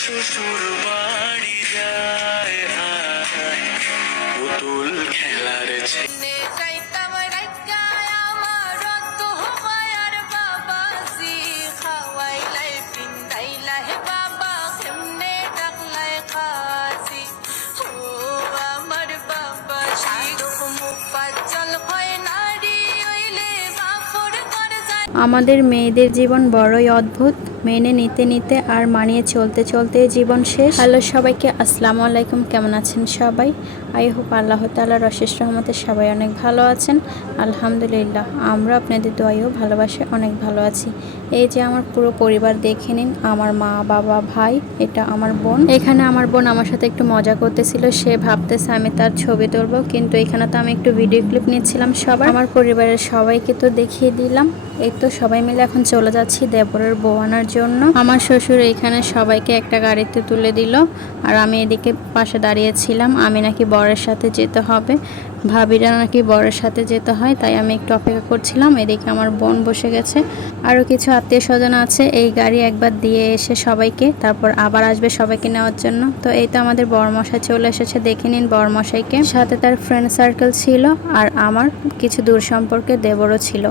শ্বশুর বাড়ি পুতুল খেলার আমাদের মেয়েদের জীবন বড়ই অদ্ভুত। মেনে নিতে নিতে আর মানিয়ে চলতে চলতে জীবন শেষ। হ্যালো সবাইকে, আসসালামু আলাইকুম, কেমন আছেন সবাই? আই হোপ আল্লাহ তালার অশেষ রহমতে সবাই অনেক ভালো আছেন। আলহামদুলিল্লাহ, আমরা আপনাদের দোয়াইও ভালোবাসে অনেক ভালো আছি। এই যে আমার পুরো পরিবার দেখে নিন, আমার মা, বাবা, ভাই, এটা আমার বোন। এখানে আমার বোন আমার সাথে একটু মজা করতেছিল, সে ভাবতেছে আমি তার ছবি তুলবো, কিন্তু এখানে তো আমি একটু ভিডিও ক্লিপ নিচ্ছিলাম সবাই আমার পরিবারের সবাইকে তো দেখিয়ে দিলাম। এই তো সবাই মিলে এখন চলে যাচ্ছি দেবরের বউ আনার জন্য। আমার শ্বশুর এখানে সবাইকে একটা গাড়িতে তুলে দিল, আর আমি এদিকে পাশে দাঁড়িয়েছিলাম আমি নাকি বরের সাথে যেতে হবে। ভাবিরা নাকি বরের সাথে যেতে হয়, তাই আমি একটু অপেক্ষা করছিলাম। এদিকে আমার বোন বসে গেছে। আরও কিছু আত্মীয় স্বজন আছে, এই গাড়ি একবার দিয়ে এসে সবাইকে, তারপর আবার আসবে সবাইকে নেওয়ার জন্য। তো এই তো আমাদের বরমশাই চলে এসেছে, দেখে নিন বরমশাইকে। সাথে তার ফ্রেন্ড সার্কেল ছিল আর আমার কিছু দূর সম্পর্কে দেবরও ছিল।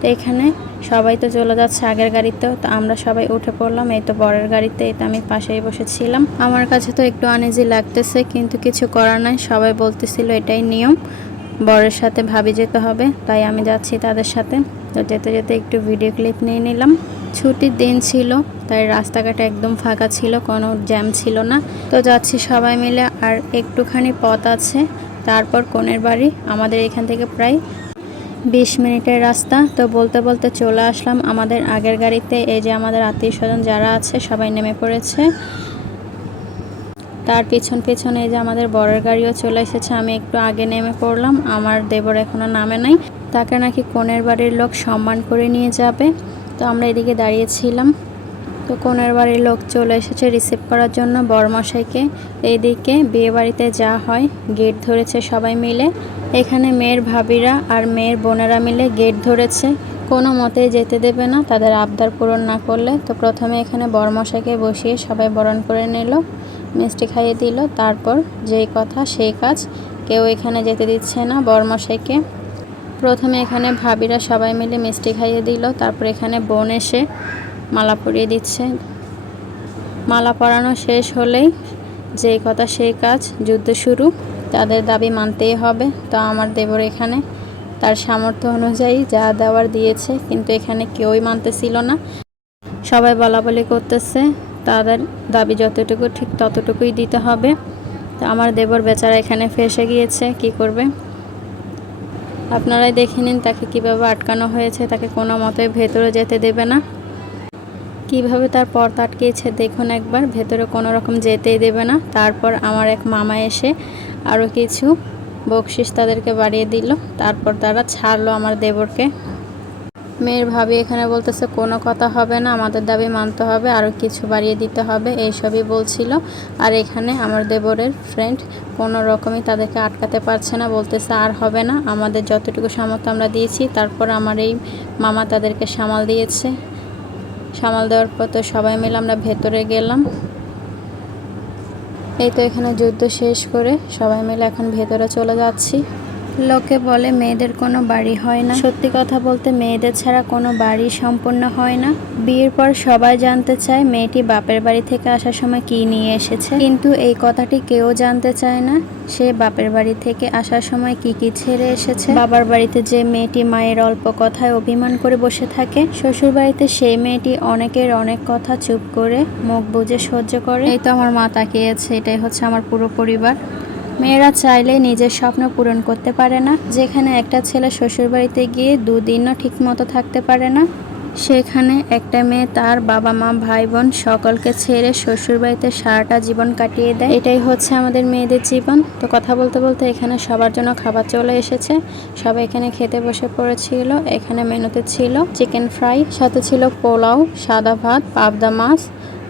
তো এখানে সবাই তো চলে যাচ্ছে আগের গাড়িতেও তো আমরা সবাই উঠে পড়লাম। এই তো বরের গাড়িতে, এই তো আমি পাশেই বসেছিলাম। আমার কাছে তো একটু আনইজি লাগতেছে, কিন্তু কিছু করার নাই, সবাই বলতেছিল এটাই নিয়ম। বরের সাথে ভাবি যেতে হবে, তাই আমি যাচ্ছি তাদের সাথে। তো যেতে যেতে একটু ভিডিও ক্লিপ নিয়ে নিলাম। ছুটির দিন ছিল, তাই রাস্তাঘাট একদম ফাঁকা ছিল, কোনো জ্যাম ছিল না। তো যাচ্ছি সবাই মিলে, আর একটুখানি পথ আছে, তারপর কোণের বাড়ি, আমাদের এখান থেকে প্রায় বিশ মিনিটের রাস্তা। তো বলতে বলতে চলে আসলাম আমাদের আগের গাড়িতে, এই যে আমাদের আত্মীয় স্বজন যারা আছে, সবাই নেমে পড়েছে। তার পিছন পেছনে যে আমাদের বরের গাড়িও চলে এসেছে, আমি একটু আগে নেমে পড়লাম, আমার দেবর এখনও নামে নাই। তাকে নাকি কোণের বাড়ির লোক সম্মান করে নিয়ে যাবে। তো আমরা এদিকে দাঁড়িয়েছিলাম। তো কোণের বাড়ির লোক চলে এসেছে রিসিভ করার জন্য বরমশাইকে। এইদিকে বিয়ে বাড়িতে যা হয় গেট ধরেছে সবাই মিলে। এখানে মেয়ের ভাবিরা আর মেয়ের বোনেরা মিলে গেট ধরেছে। কোনো মতেই যেতে দেবে না, তাদের আবদার পূরণ না করলে। তো প্রথমে এখানে বরমশাইকে বসিয়ে সবাই বরণ করে নিল। মিষ্টি খাইয়ে দিল। তারপর যেই কথা, সেই কাজ। কেউ এখানে যেতে দিচ্ছে না বরমশাইকে। প্রথমে এখানে ভাবিরা সবাই মিলে মিষ্টি খাইয়ে দিল। তারপর এখানে বোন এসে মালা পরিয়ে দিচ্ছে। মালা পরানো শেষ হলেই যেই কথা, সেই কাজ যুদ্ধ শুরু। তাদের দাবি মানতেই হবে। তো আমার দেবর এখানে তার সামর্থ্য অনুযায়ী যা দেওয়ার দিয়েছে, কিন্তু এখানে কেউই মানতেছিল না। সবাই বলা বলি করতেছে। তাদের দাবি যতটুকু, ঠিক ততটুকুই দিতে হবে। তো আমার দেবর বেচারা এখানে ফেসে গিয়েছে, কি করবে? আপনারাই দেখে নিন তাকে কীভাবে আটকানো হয়েছে, তাকে কোনো মতে ভেতরে যেতে দেবে না। কীভাবে তার পথ আটকিয়েছে দেখুন একবার, ভেতরে কোনো রকম যেতেই দেবে না। তারপর আমার এক মামা এসে আরও কিছু বকশিস তাদেরকে বাড়িয়ে দিল। তারপর তারা ছাড়লো আমার দেবরকে। মেয়ের ভাবি এখানে বলতেছে, কোনো কথা হবে না, আমাদের দাবি মানতে হবে আরও কিছু বাড়িয়ে দিতে হবে। এইসবই বলছিল। আর এখানে আমার দেবরের ফ্রেন্ড কোনো রকমই তাদেরকে আটকাতে পারছে না, বলতেছে, আর হবে না, আমাদের যতটুকু সামর্থ্য আমরা দিয়েছি, তারপর আমার এই মামা তাদেরকে সামাল দিয়েছে। সামাল দেওয়ার পর তো সবাই মিলে আমরা ভেতরে গেলাম। এই তো এখানে যুদ্ধ শেষ করে সবাই মিলে এখন ভেতরে চলে যাচ্ছি। লোকে বলে মেয়েদের কোনো বাড়ি হয় না। সত্যি কথা বলতে মেয়েদের ছাড়া কোনো বাড়ি সম্পূর্ণ হয় না। বিয়ের পর সবাই জানতে চায় মেয়েটি বাপের বাড়ি থেকে আসার সময় কি নিয়ে এসেছে। কিন্তু এই কথাটি কেউ জানতে চায় না, সে বাপের বাড়ি থেকে আসার সময় কি কি ছেড়ে এসেছে। বাবার বাড়িতে যে মেয়েটি মায়ের অল্প কথায় অভিমান করে বসে থাকে শ্বশুর বাড়িতে সেই মেয়েটি অনেকের অনেক কথা চুপ করে মুখ বুজে সহ্য করে। এই তো আমার মা তাকিয়েছে এটাই হচ্ছে আমার পুরো পরিবার। মেয়েরা চাইলে নিজের স্বপ্ন পূরণ করতে পারে না, যেখানে একটা ছেলে শ্বশুরবাড়িতে গিয়ে দুদিনও ঠিকমতো থাকতে পারে না। সেখানে একটা মেয়ে তার বাবা মা, ভাই বোন সকলকে ছেড়ে শ্বশুরবাড়িতে সারাটা জীবন কাটিয়ে দেয়। এটাই হচ্ছে আমাদের মেয়েদের জীবন। তো কথা বলতে বলতে এখানে সবার জন্য খাবার চলে এসেছে। সবাই এখানে খেতে বসে পড়েছিল, এখানে মেনুতে ছিল চিকেন ফ্রাই, সাথে ছিল পোলাও, সাদা ভাত, পাবদা মাছ,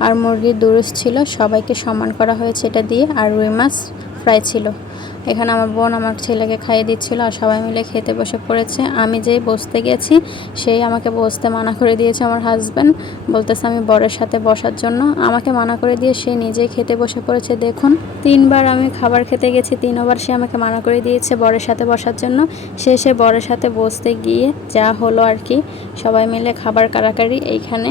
আর মুরগির দুরুস ছিল। সবাইকে সম্মান করা হয়েছে এটা দিয়ে, আর রুই মাছ। ফ্রাই ছিল। এখানে আমার বোন আমার ছেলেকে খাইয়ে দিচ্ছিল আর সবাই মিলে খেতে বসে পড়েছে। আমি যেই বসতে গেছি, সেই আমাকে বসতে মানা করে দিয়েছে আমার হাজব্যান্ড বলতেছে, আমি বরের সাথে বসার জন্য। আমাকে মানা করে দিয়ে সে নিজেই খেতে বসে পড়েছে। দেখুন, তিনবার আমি খাবার খেতে গেছি, তিনবার সে আমাকে মানা করে দিয়েছে বরের সাথে বসার জন্য। সে সে বরের সাথে বসতে গিয়ে যা হলো আর কি, সবাই মিলে খাবার কারাকারি এইখানে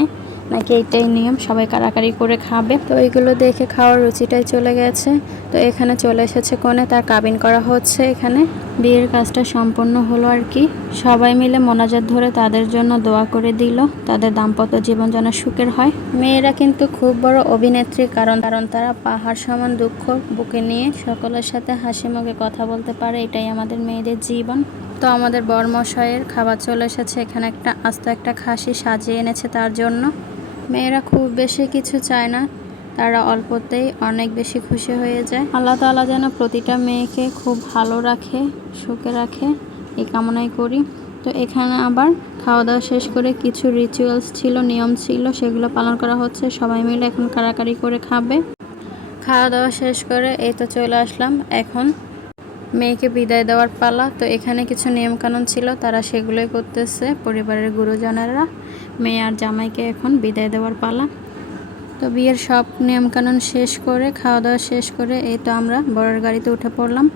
নাকি এইটাই নিয়ম? সবাই কারাকারি করে খাবে। তো এইগুলো দেখে খাওয়ার রুচিটাই চলে গেছে। তো এখানে চলে এসেছে কোণে, তার কাবিন করা হচ্ছে এখানে। বিয়ের কাজটা সম্পূর্ণ হলো আর কি। সবাই মিলে মোনাজাত ধরে তাদের জন্য দোয়া করে দিল। তাদের দাম্পত্য জীবন যেন সুখের হয়। মেয়েরা কিন্তু খুব বড় অভিনেত্রী, কারণ কারণ তারা পাহাড় সমান দুঃখ বুকে নিয়ে সকলের সাথে হাসি মুখে কথা বলতে পারে। এটাই আমাদের মেয়েদের জীবন। তো আমাদের বরমশাইয়ের খাবার চলে এসেছে। এখানে একটা আস্ত একটা খাসি সাজিয়ে এনেছে তার জন্য। মেয়েরা খুব বেশি কিছু চায় না। তারা অল্পতেই অনেক বেশি খুশি হয়ে যায়। আল্লাহ তাআলা যেন প্রতিটা মেয়েকে খুব ভালো রাখে, সুখে রাখে, এই কামনাই করি। তো এখানে আবার খাওয়া দাওয়া শেষ করে কিছু রিচুয়ালস ছিল, নিয়ম ছিল, সেগুলো পালন করা হচ্ছে। সবাই মিলে এখন কারাকারি করে খাবে। খাওয়া দাওয়া শেষ করে এই তো চলে আসলাম। এখন মেয়েকে বিদায় দেওয়ার পালা। তো এখানে কিছু নিয়মকানুন ছিল, তারা সেগুলোই করতেছে পরিবারের গুরুজনেরা। মেয়ে আর জামাইকে এখন বিদায় দেওয়ার পালা। তো বিয়ের সব নিয়মকানুন শেষ করে খাওয়া দাওয়া শেষ করে এই তো আমরা বরের গাড়িতে উঠে পড়লাম।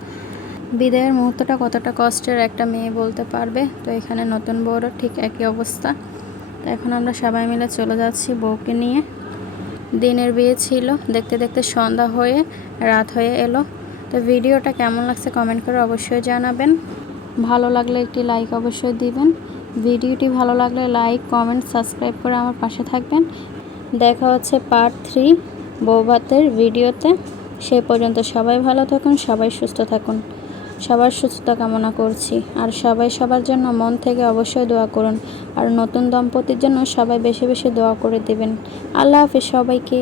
বিদায়ের মুহূর্তটা কতটা কষ্টের একটা মেয়ে বলতে পারবে। তো এখানে নতুন বউরও ঠিক একই অবস্থা। তো এখন আমরা সবাই মিলে চলে যাচ্ছি বউকে নিয়ে। দিনের বিয়ে ছিল, দেখতে দেখতে সন্ধ্যা হয়ে, রাত হয়ে এলো। তো ভিডিওটা কেমন লাগছে কমেন্ট করে অবশ্যই জানাবেন। ভালো লাগলে একটি লাইক অবশ্যই দিবেন। ভিডিওটি ভালো লাগলে লাইক কমেন্ট সাবস্ক্রাইব করে আমার পাশে থাকবেন। দেখা হচ্ছে পার্ট থ্রি বৌভাতের ভিডিওতে। সেই পর্যন্ত সবাই ভালো থাকুন, সবাই সুস্থ থাকুন। সবার সুস্থতা কামনা করছি। আর সবাই সবার জন্য মন থেকে অবশ্যই দোয়া করুন। আর নতুন দম্পতির জন্য সবাই বেশি বেশি দোয়া করে দেবেন। আল্লাহ হাফিজ সবাইকে।